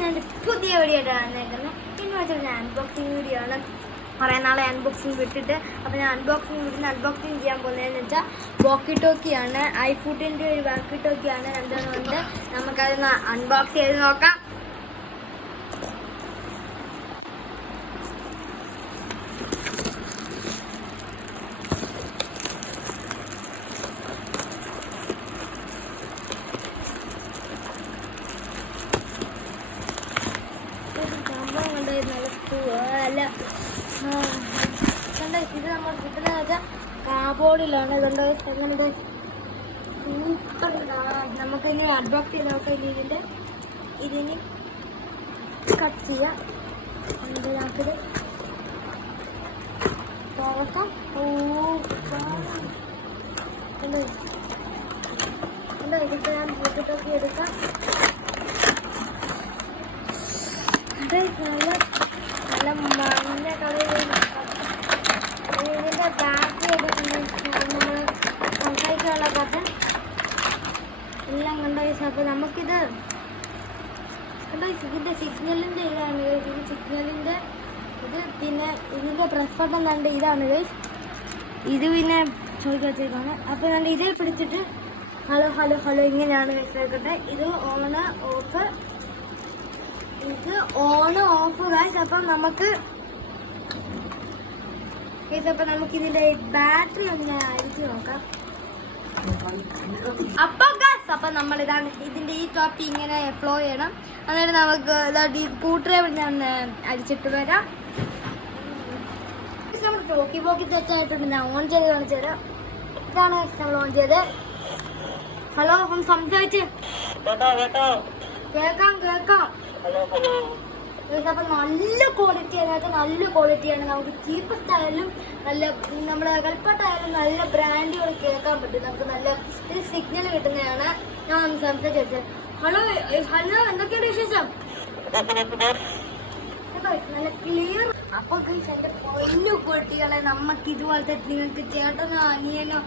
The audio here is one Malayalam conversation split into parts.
ഞാൻ പുതിയ വീഡിയോ ആയിട്ടാണ് വന്നേക്കുന്നത്. പിന്നെ വെച്ചാൽ അൺബോക്സിങ് വീഡിയോ ആണ്. കുറേ നാളെ അൺബോക്സിങ് വിട്ടിട്ട്. അപ്പോൾ ഞാൻ അൺബോക്സിങ് ചെയ്യാൻ പോകുന്നതെന്ന് വെച്ചാൽ വോക്കി ടോക്കിയാണ്. ഐഫൂട്ടിൻ്റെ ഒരു വോക്കി ടോക്കിയാണ്. രണ്ടെണ്ണം ഉണ്ട്. നമുക്കതൊന്ന് അൺബോക്സ് ചെയ്ത് നോക്കാം. ഇത് നമ്മൾ കിട്ടുന്നത് വെച്ചാൽ കാബോർഡിലാണ്. ഇതുണ്ട് എങ്ങനെയുണ്ട്, സൂപ്പർ. നമുക്കിനി അൺബോക്സ് ചെയ്ത് നോക്കാം. ഇതിന് കട്ട് ചെയ്യാം. നമുക്കിത് തുറക്കാം. ഇതിപ്പോൾ ഞാൻ വീട്ടിലൊക്കെ എടുക്കാം. നല്ല മഞ്ഞ കളറിൽ ഇതിൻ്റെ ബാറ്ററി നമ്മൾ സംസാരിക്കാനുള്ള ബട്ടൺ എല്ലാം കണ്ടോ. അപ്പോൾ നമുക്കിത് കണ്ടോ, ഇതിൻ്റെ സിഗ്നലിൻ്റെ ഇതാണ്. ഇത് സിഗ്നലിൻ്റെ ഇത്. പിന്നെ ഇതിൻ്റെ പ്രസ് ബട്ടൺ കണ്ട് ഇതാണ് ഗൈസ്. ഇത് പിന്നെ ചോദിക്കാൻ വെച്ചേക്കാണ്. അപ്പോൾ ഞാൻ ഇതേ പിടിച്ചിട്ട് ഹലോ ഹലോ ഹലോ ഇങ്ങനെയാണ് ഗൈസ് വെക്കട്ടെ. ഇത് ഓണ് ഓഫ്, ഇത് ഓണ് ഓഫ് ഗൈസ്. അപ്പം നമുക്കിതിന്റെ ബാറ്ററി ഒന്ന് അഴിച്ചു നോക്കാം. അപ്പൊ നമ്മളിതാണ് ഇതിന്റെ ഈ ടോപ്പ് ഇങ്ങനെ ഫ്ലോ ചെയ്യണം. എന്നിട്ട് നമുക്ക് ഈ സ്കൂട്ടറെ ഞാൻ അടിച്ചിട്ട് വരാം. നമ്മൾ പോക്കി തെറ്റായിട്ടുണ്ട്. ഞാൻ ഓൺ ചെയ്ത് കാണിച്ചു തരാം. ഇതാണ് നമ്മൾ ഓൺ ചെയ്ത്. ഹലോ, ഒന്ന് സംസാരിച്ച് കേക്കാം. അപ്പൊ നല്ല ക്വാളിറ്റിയാണ്. നമുക്ക് ചീപ്പസ്റ്റ് ആയാലും നല്ല നമ്മുടെ കൽപ്പാട്ടായാലും നല്ല ബ്രാൻഡുകൾ കേൾക്കാൻ പറ്റും. നമുക്ക് നല്ല സിഗ്നൽ കിട്ടുന്നതാണ്. ഞാൻ സംസാരിച്ചത്. ഹലോ എന്തൊക്കെയാണ് വിശേഷം? നല്ല ക്ലിയർ. അപ്പൊ എന്റെ പൊന്നു കുട്ടികളെ, നമുക്ക് ഇതുപോലത്തെ നിങ്ങൾക്ക് ചേട്ടനോ അനിയനോ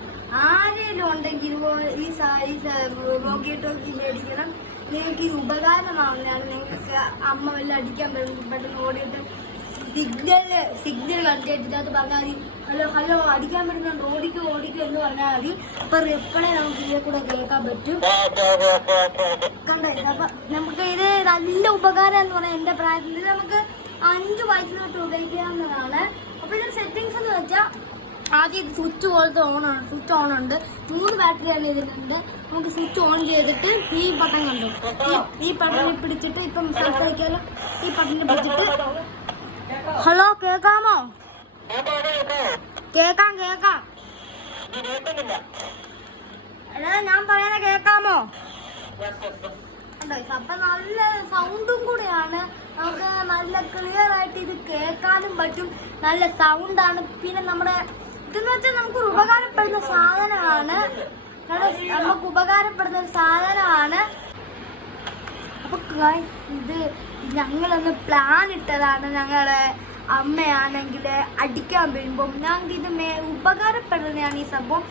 ആരെങ്കിലും ഉണ്ടെങ്കിൽ ഈ വോക്കി ടോക്കി മേടിക്കണം. നിങ്ങൾക്ക് ഇത് ഉപകാരമാവുന്നതാണ്. നിങ്ങൾക്ക് അമ്മ വല്ല അടിക്കാൻ പെട്ടെന്ന് ഓടിയിട്ട് സിഗ്നൽ കണ്ടിട്ട് ഇതിനകത്ത് പറഞ്ഞാൽ മതി, ഹലോ അടിക്കാൻ പറ്റുന്ന ഓടിക്കും എന്ന് പറഞ്ഞാൽ മതി. അപ്പൊ റിപ്ലൈ നമുക്ക് ഇതിനെ കൂടെ കേൾക്കാൻ പറ്റും. കണ്ടേ? അപ്പൊ നമുക്ക് ഇത് നല്ല ഉപകാരം എന്ന് പറയാം. എന്റെ പ്രായത്തിൽ ഇത് നമുക്ക് 5 വയസ്സിലോട്ട് ഉപയോഗിക്കാവുന്നതാണ്. അപ്പൊ ഇതിന്റെ സെറ്റിങ്സ് എന്ന് വെച്ചാൽ ആദ്യം ഇത് സ്വിച്ച് പോലത്തെ സ്വിച്ച് ഓൺ ഉണ്ട്. 3 ബാറ്ററിയാണ് ഇതിലുണ്ട്. നമുക്ക് സ്വിച്ച് ഓൺ ചെയ്തിട്ട് ഈ ബട്ടൺ കണ്ടു, ഈ ബട്ടണിൽ പിടിച്ചിട്ട് ഇപ്പം സംസാരിക്കാലോ. ഈ ബട്ടണിൽ പിടിച്ചിട്ട് ഹലോ കേൾക്കാമോ? കേക്കാം. ഞാൻ പറയുന്ന കേൾക്കാമോ? അപ്പൊ നല്ല സൗണ്ടും കൂടെയാണ്. നമുക്ക് നല്ല ക്ലിയർ ആയിട്ട് ഇത് കേൾക്കാനും പറ്റും. നല്ല സൗണ്ടാണ്. പിന്നെ നമ്മുടെ ഇതെന്ന് വെച്ചാൽ നമുക്ക് ഉപകാരപ്പെടുന്ന സാധനമാണ്. അപ്പൊ ഇത് ഞങ്ങളൊന്ന് പ്ലാൻ ഇട്ടതാണ്. ഞങ്ങളെ അമ്മയാണെങ്കിൽ അടിക്കാൻ വരുമ്പം ഞങ്ങൾക്ക് ഇത് ഉപകാരപ്പെടുന്നതാണ് ഈ സംഭവം.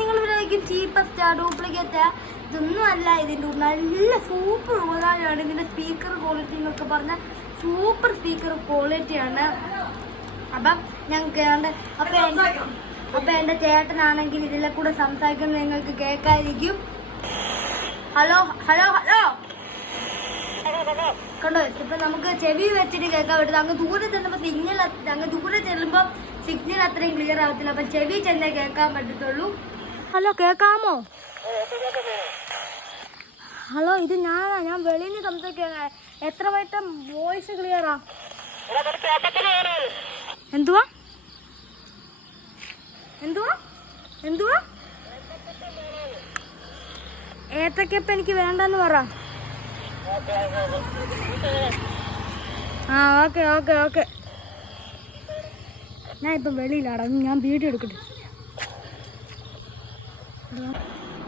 നിങ്ങൾ വിചാരിക്കും ചീപ്പസ്റ്റാ, ഡ്യൂപ്ലിക്കേറ്റാ. ഇതൊന്നും അല്ല. ഇതിൻ്റെ നല്ല സൂപ്പർ ഉപകാരമാണ്. ഇതിൻ്റെ സ്പീക്കർ ക്വാളിറ്റി എന്നൊക്കെ പറഞ്ഞാൽ സൂപ്പർ സ്പീക്കർ ക്വാളിറ്റിയാണ്. അപ്പം ഞങ്ങൾക്ക് അപ്പൊ എന്റെ ചേട്ടനാണെങ്കിൽ ഇതിലെ കൂടെ സംസാരിക്കുന്നത് നിങ്ങൾക്ക് കേൾക്കാതിരിക്കും. ഹലോ കണ്ടോ? ഇപ്പൊ നമുക്ക് ചെവി വെച്ചിട്ട് കേൾക്കാൻ പറ്റും. അങ്ങ് ദൂരെ ചെല്ലുമ്പോ സിഗ്നൽ അത്രയും ക്ലിയർ ആവത്തില്ല. അപ്പൊ ചെവി ചെന്നേ കേൾക്കാൻ പറ്റത്തുള്ളൂ. ഹലോ കേൾക്കാമോ? ഹലോ, ഇത് ഞാൻ വെളിയിൽ നിന്ന് സംസാരിക്കാൻ. എത്ര വട്ടം വോയിസ് ക്ലിയറാ? എന്തുവാ ഏത്തക്കപ്പം എനിക്ക് വേണ്ടെന്ന് പറ. ഓക്കെ. ഞാൻ ഇപ്പം വെളിയിലാടാ. ഞാൻ വീഡിയോ എടുക്കട്ടെ.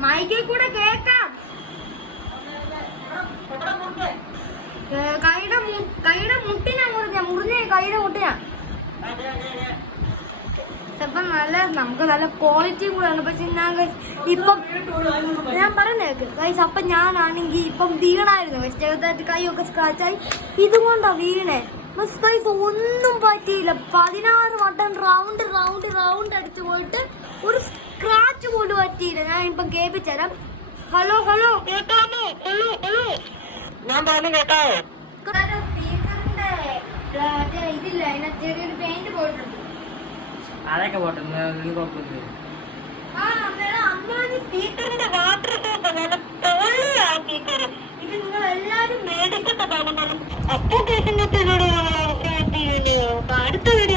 മൈക്കിൽ കൂടെ കേക്കാം. കൈയുടെ മുട്ടിനാ മുറിഞ്ഞ കൈയുടെ മുട്ടിനാ. അപ്പൊ നമുക്ക് നല്ല ക്വാളിറ്റിയും കൂടെയാണ്. പക്ഷെ ഇപ്പം ഞാൻ പറഞ്ഞേക്ക് ഗൈസ്, അപ്പൊ ഞാനാണെങ്കിൽ ഇപ്പം വീണായിരുന്നു ഗൈസ്, ചെറുതായിട്ട് കൈയൊക്കെ സ്ക്രാച്ചായി. ഇതുകൊണ്ടാ വീണേ ബസ് ഗൈസ്, ഒന്നും പറ്റിയില്ല. 16 വട്ടം റൗണ്ട് അടിച്ചു പോയിട്ട് ഒരു സ്ക്രാച്ച് പോലും പറ്റിയില്ല. ഞാൻ ഇപ്പം കേൾപ്പിച്ചേരാം. ഹലോ കേൾക്കാമോ? ഹലോ ഞാൻ പറഞ്ഞു കേട്ടാവോ? സ്പീക്കറിന്റെ ഇതില്ല, അതിനെ ചെറിയൊരു പെയിന്റ് പോയിട്ടുണ്ട്. അതൊക്കെ പോട്ടുണ്ട്, സ്പീക്കറിന്റെ വാട്ടർ ഇത് നിങ്ങൾ എല്ലാരും മേടിച്ചിട്ടാണ്. അപ്പൊ അടുത്ത വീഡിയോ